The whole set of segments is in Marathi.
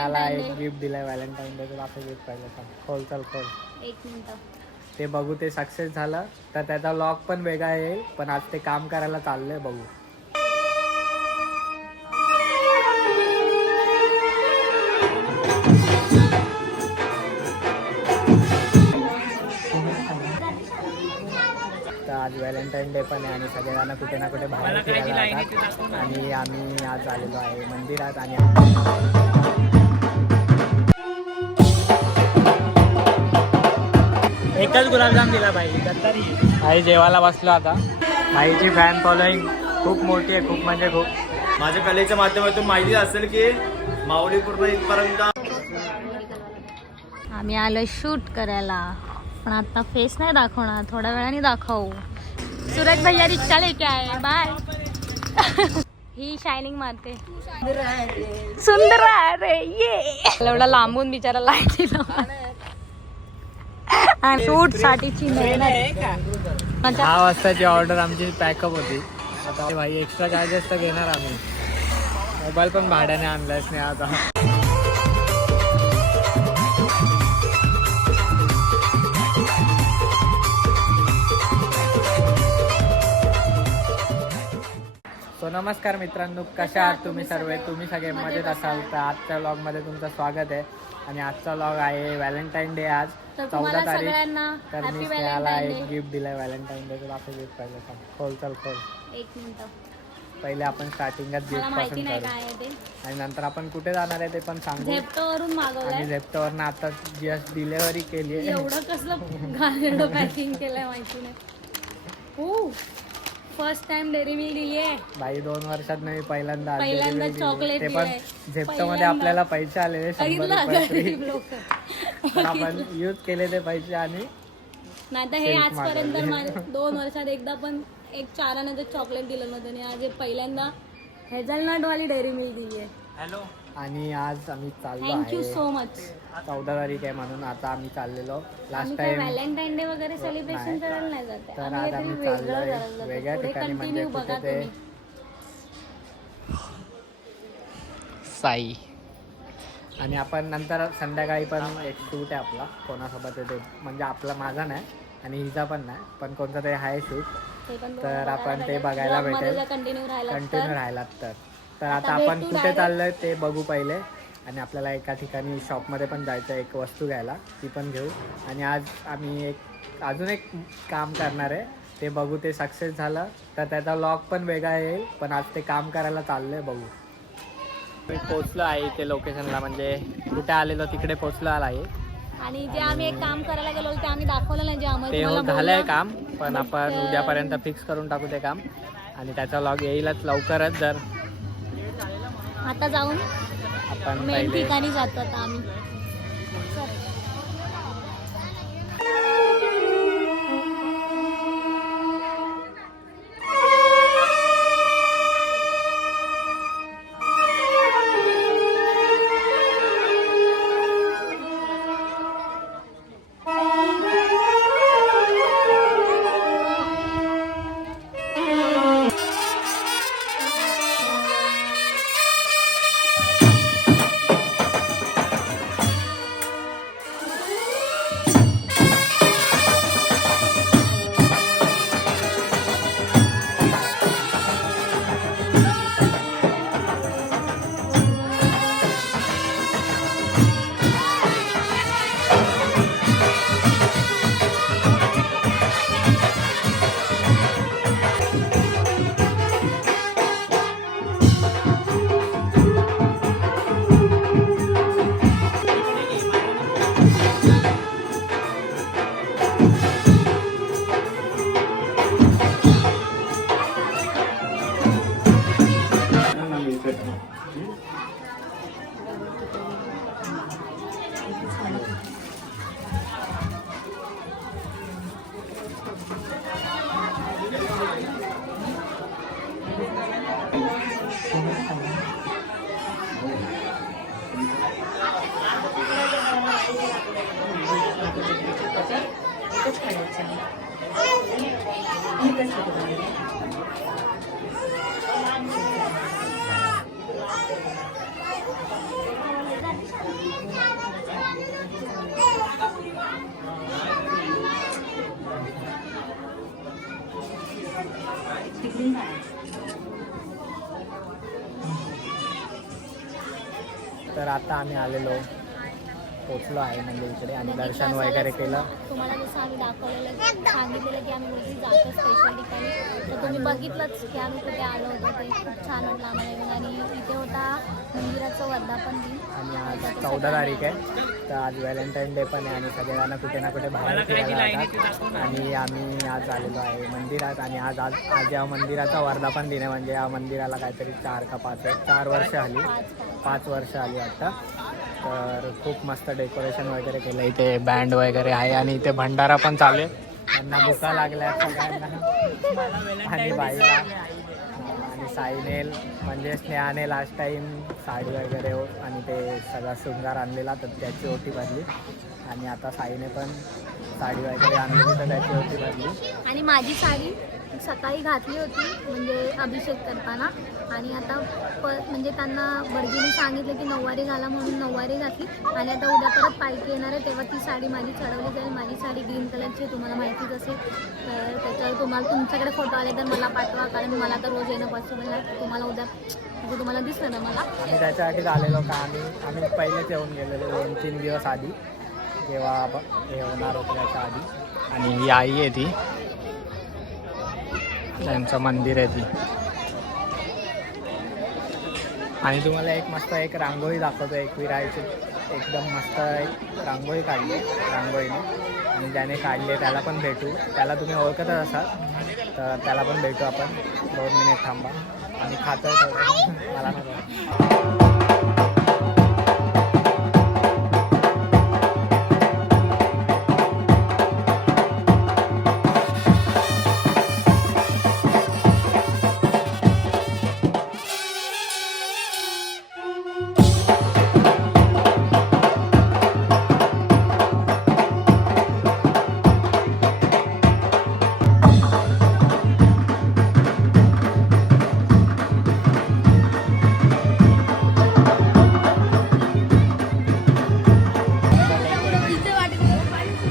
स्नेहाला एक गिफ्ट दिलाय व्हॅलेंटाईन डे. तुला असं गिफ्ट पाहिजे का? खोल चल खोल. एक मिनिट. ते बघू ते सक्सेस झालं तर त्याचा व्लॉग पण वेगळा येईल. पण आज ते काम करायला चाललंय बघू. तर आज व्हॅलेंटाईन डे पण आहे आणि सगळ्यांना कुठे ना कुठे बाहेर फिरायला जातात. आणि आम्ही आज आलेलो आहे मंदिरात. आणि एकच गुलाबजाम दिला बाई. आई जेवायला बसलो आता. आईची फॅन फॉलोईंग खूप मोठी आहे. खूप म्हणजे खूप. माझ्या कलेच्या माध्यमातून माहिती असेल की माऊली पूर्ण इथपर्यंत. आम्ही आलोय शूट करायला. पण आता फेस नाही दाखवणार, थोड्या वेळाने दाखवू. सूरज भैया रिक्षा लेके आए. बाय. ही शायनिंग मारते. सुंदर आहे रे ये. एवढा लांबून बिचारा लाईट दिला. शूट साठीची 6 वाजताची ऑर्डर आमची पॅकअप होती. आता भाई एक्स्ट्रा चार्जेस तर घेणार आम्ही. मोबाईल पण भाड्याने आणलायच नाही आता. सो नमस्कार मित्रांनो, कशा आहात तुम्ही सर्व? तुम्ही सगळे मजेत असाल तर आजच्या व्लॉगमध्ये तुमचं स्वागत आहे. आणि आजचा व्लॉग आहे व्हॅलेंटाईन डे. आज 14 तारीख. तर मी स्नेहाला एक गिफ्ट दिलाय व्हॅलेंटाईन डे. तुला असं गिफ्ट पाहिजे का? खोल चल खोल. एक मिनिट. पहिले आपण स्टार्टिंगच गिफ्ट पासून करू आणि नंतर आपण कुठे जाणार आहे ते पण सांगू. झेप्टोवरून मागवलंय. आणि झेप्टोवरनं आता जस्ट डिलिव्हरी केली आहे. एवढं कसलं घाणेरडं पॅकिंग केलंय माहिती नाही. हो, फर्स्ट टाइम डेअरी मिल्क दिलीये बाई. 2 वर्षात मी पहिल्यांदा चॉकलेट ते पण झेप्टो मध्ये आपल्याला पैसे आलेले 100 रुपये. तर आपण यूज केले ते पैसे. आणि नाही तर हे आजपर्यंत 2 वर्षात एकदा पण एक 4 आण्याचं चॉकलेट दिलं नव्हतं. आणि आज पहिल्यांदा हेझलनट वाली डेअरी मिल्क दिली आहे. हॅलो. आणि आज आम्ही चाललो थँक्यू आहे. So much. 14 तारीख आहे म्हणून आता आम्ही चाललेलो. लास्ट आम्ही टाइम व्हॅलेंटाईन डे वगैरे सेलिब्रेशन करायला नाही जाते. तर आज आम्ही चाललोय वेगळ्या ठिकाणी. म्हणजे कुठे ते साई. आणि आपण नंतर संध्याकाळी पण एक शूट आहे आपला. कोणासोबत आहे ते म्हणजे आपला, माझा नाही आणि हिचा पण नाही, पण कोणता तरी आहे शूट. तर आपण ते बघायला भेटेल कंटिन्यू राहिलात तर आता आपण कुठे चाललोय ते बघू पहिले. आणि आपल्याला एका ठिकाणी शॉपमध्ये पण जायचं आहे एक वस्तू घ्यायला, ती पण घेऊ. आणि आज आम्ही अजून एक काम करणार आहे, ते बघू. ते सक्सेस झालं तर त्याचा व्लॉग पण वेगळा येईल. पण आज ते काम करायला चाललंय बघू. मी पोचलो आहे इथे लोकेशनला. म्हणजे कुठे आलेलो तिकडे पोचलो आहे. आणि जे आम्ही एक काम करायला गेलो ते आम्ही दाखवलं नाही. जे आम्हाला ते झालंय काम, पण आपण उद्यापर्यंत फिक्स करून टाकू ते काम. आणि त्याचा व्लॉग येईलच लवकरच. जर आता जाऊन आपण मेन ठिकाणी जातो आता आम्ही. तर आता आम्ही आलेलो पोचलो आहे म्हणजे इकडे आणि दर्शन वगैरे केलं. तुम्हाला जसं आम्ही दाखवलेलं सांगितलेलं की आम्ही कुठे जातो स्पेशल ठिकाणी, तर तुम्ही बघितलंच की आम्ही कुठे आलो होतो. ते खूप छान वाटलं आम्हाला येऊन. आणि इथे होता मंदिराचं वर्धापन दिन आणि आज 14 तारीख आहे, तर आज व्हॅलेंटाईन डे पण आहे आणि सगळ्यांना कुठे ना कुठे बाहेर फिरायला जातात. आणि आम्ही आज आलेलो आहे मंदिरात आणि आज या मंदिराचा वर्धापन दिन आहे. म्हणजे या मंदिराला काहीतरी 4 का 5 वर्ष आली, 5 वर्ष आली वाटतं. तर खूप मस्त डेकोरेशन वगैरे केलं. इथे बँड वगैरे आहे आणि इथे भंडारा पण चालू आहे. त्यांना भुका लागल्या सगळ्यांना आणि बाईला आणि साईनेल म्हणजे स्नेहाने लास्ट टाईम साडी वगैरे आणि ते सगळा शृंगार आणलेला, तर त्याची ओटी भरली. आणि आता साईने पण साडी वगैरे आणलेली, तर त्याची ओटी भरली. आणि माझी साडी सकाळी घातली होती म्हणजे अभिषेक करताना. आणि आता म्हणजे त्यांना बर्गीने सांगितलं की नऊवारी घाला म्हणून नऊवारी घातली. आणि आता उद्या परत पालखी येणार आहे, तेव्हा ती साडी माझी चढवली जाईल. माझी साडी ग्रीन कलरची, तुम्हाला माहितीच असेल. तर त्याच्यावर तुमच्याकडे फोटो आले तर मला पाठवा, कारण मला तर रोज येणं पॉसिबल आहे. तुम्हाला उद्या म्हणजे तुम्हाला दिसलं ना मला. आम्ही त्याच्यासाठीच आलेलो का आम्ही पहिलेच येऊन गेलेलो 2-3 दिवस आधी, जेव्हा हे होणार होतं त्याच्या आधी. आणि ही आई आहे ती, त्यांचं मंदिर आहे ती. आणि तुम्हाला एक रांगोळी दाखवतो. एक विरायची एकदम मस्त एक रांगोळी काढली रांगोळीने. आणि ज्याने काढले त्याला पण भेटू. त्याला तुम्ही ओळखतच असाल, तर त्याला पण भेटू आपण. 2 मिनिट थांबा. आणि खातो मला नको.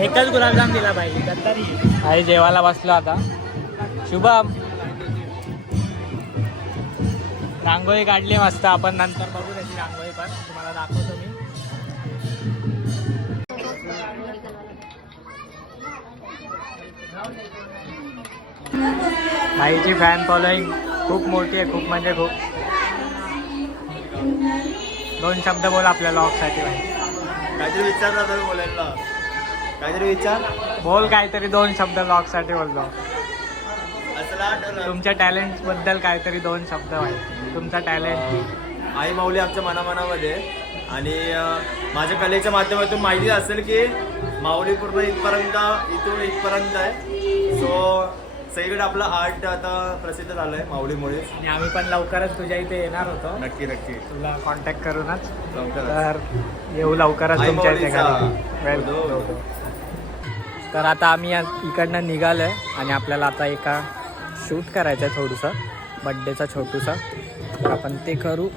एकच गुलाबजाम दिला बाई गद्दारी. आई जेवायला बसलो आता. शुभम रांगोळी काढली मस्त. आपण नंतर बघू त्याची रांगोळी पण तुम्हाला दाखवतो मी. आईची फॅन फॉलोईंग खूप मोठी आहे, खूप म्हणजे खूप. 2 शब्द बोल आपल्या लॉगसाठी बाई. काहीतरी विचार ना तुम्ही बोलायला, काहीतरी विचार बोल. काहीतरी 2 शब्द लॉगसाठी बोललो. असं तुमच्या टॅलेंट बद्दल काहीतरी 2 शब्द आहे. तुमचा टॅलेंट आई माऊली आमच्या मनामनामध्ये. आणि माझ्या कलेच्या माध्यमातून माहिती असेल की माऊली पूर्ण इथून इथपर्यंत आहे. सो सगळीकडे आपला आर्ट आता प्रसिद्ध झालं आहे माऊलीमुळेच. आणि आम्ही पण लवकरच तुझ्या इथे येणार होतो. नक्की नक्की तुला कॉन्टॅक्ट करूनच. लवकर तर येऊ लवकरच तुमच्या इथे घरी. तर आता आम्ही इकडनं निघालो आहे आणि आपल्याला आता एका शूट करायचं आहे थोडंसं बड्डेचा छोटूसा. तर आपण ते करू.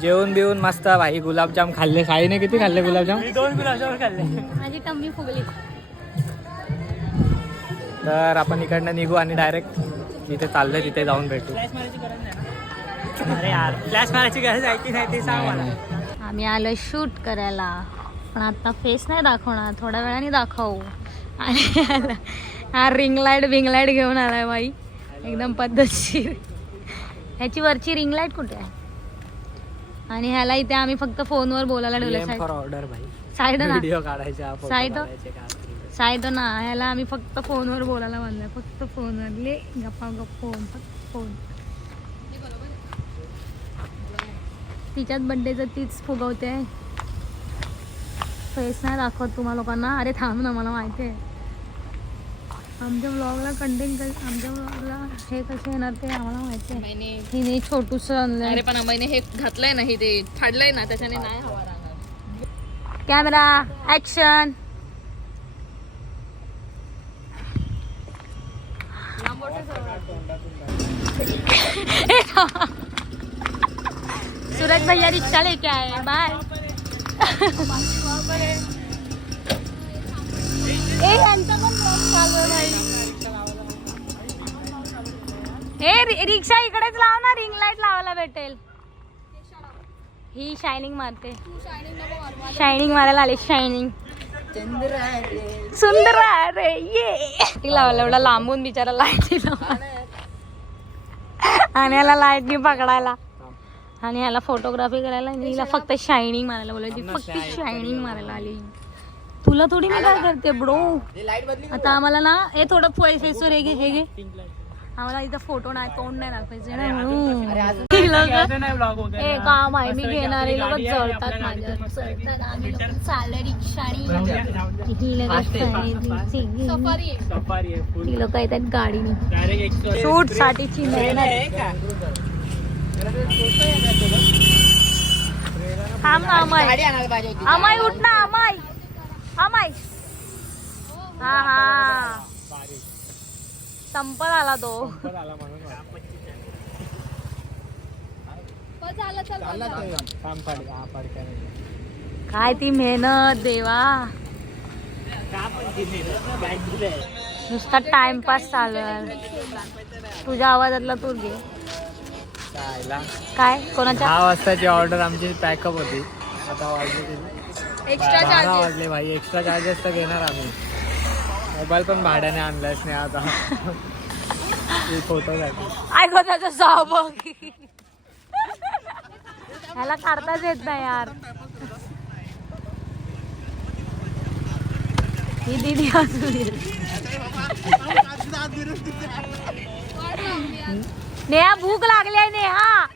जेवण बिवून मस्त भाई. गुलाबजाम खाल्ले. साईने किती खाल्ले गुलाबजाम? 2 गुलाबजाम खाल्ले. माझी टम्मी फुगली. तर आपण इकडनं निघू आणि डायरेक्ट जिथे चाललंय तिथे जाऊन भेटू. अरे यार फ्लॅश मारायची गरज आहे की नाही ते सांग मला. आम्ही आलोय शूट करायला, पण आता फेस नाही दाखवणार, थोड्या वेळाने दाखवू. आणि हा रिंग लाईट घेऊन आलाय बाई, एकदम पद्धतशीर. ह्याची वरची रिंग लाईट कुठे आहे? आणि ह्याला इथे आम्ही फक्त फोनवर बोलायला ठेवलं. ऑर्डर भाई. साईड ना, व्हिडिओ काढायचा, साईड ना. ह्याला आम्ही फक्त फोनवर बोलायला म्हणलं. फक्त फोनवर ले गप्पा फोन, फक्त फोन. तिच्याच बड्डेचं तीच फुगवते. फेस नाही दाखवत तुम्हा लोकांना. अरे थांब ना, मला माहिती आहे. आमच्या ब्लॉगला कंटेंट, आमच्या ब्लॉगला हे कसे येणार ते आम्हाला माहिती आहे. हिने छोटूस आणलंय. अरे पण आम्ही हे घातलंय ना, हे ते फाडलंय ना, त्याच्याने नाही हवा राहणार. Camera action. सूरज भैया रिक्शा लेके आए. बाय. रिक्षा इकडेच लाव ना, रिंग लाईट लावायला भेटेल. ही शायनिंग मारते. शायनिंग मारायला आले. शायनिंग सुंदर रे ये लावलं एवढा लांबून बिचारा लाईट आणि याला लाईटनी पकडायला आणि याला फोटोग्राफी करायला आणि हिला फक्त शायनिंग मारायला बोलायची. फक्त शायनिंग मारायला आली. तुला थोडी मी काय करते ब्रो. आता आम्हाला ना हे थोडं फेसवर हे घे आम्हाला इथं फोटो नाही तोंड नाही दाखवायचं ना म्हणून हे काम आहे. मी घेणारे लोक जळतात माझ्या जळतात. आम्ही लोक चाललं रिक्षानी ही लोक येतात गाडीने. शूट साठीची मेहनत. थांब ना अमाय. अमाय उठ ना अमाय. अमाय हा हा संपत आला तो. काय ती मेहनत देवा. नुसता टाइमपास चालू आहे. तुझ्या आवाजातला तू घे. काय कोणाच्या 10 वाजताची ऑर्डर आमची पॅकअप होती. आता वाजले एक्स्ट्रा 12 वाजले भाई. एक्स्ट्रा चार्जेस तर घेणार आम्ही. मोबाईल पण भाड्याने आणलायच नाही आता. फोटोसाठी ऐकू त्याचं जाव बघ. ह्याला काढताच येत नाही यार. ही दीदी नेहा भूक लागली आहे नेहा.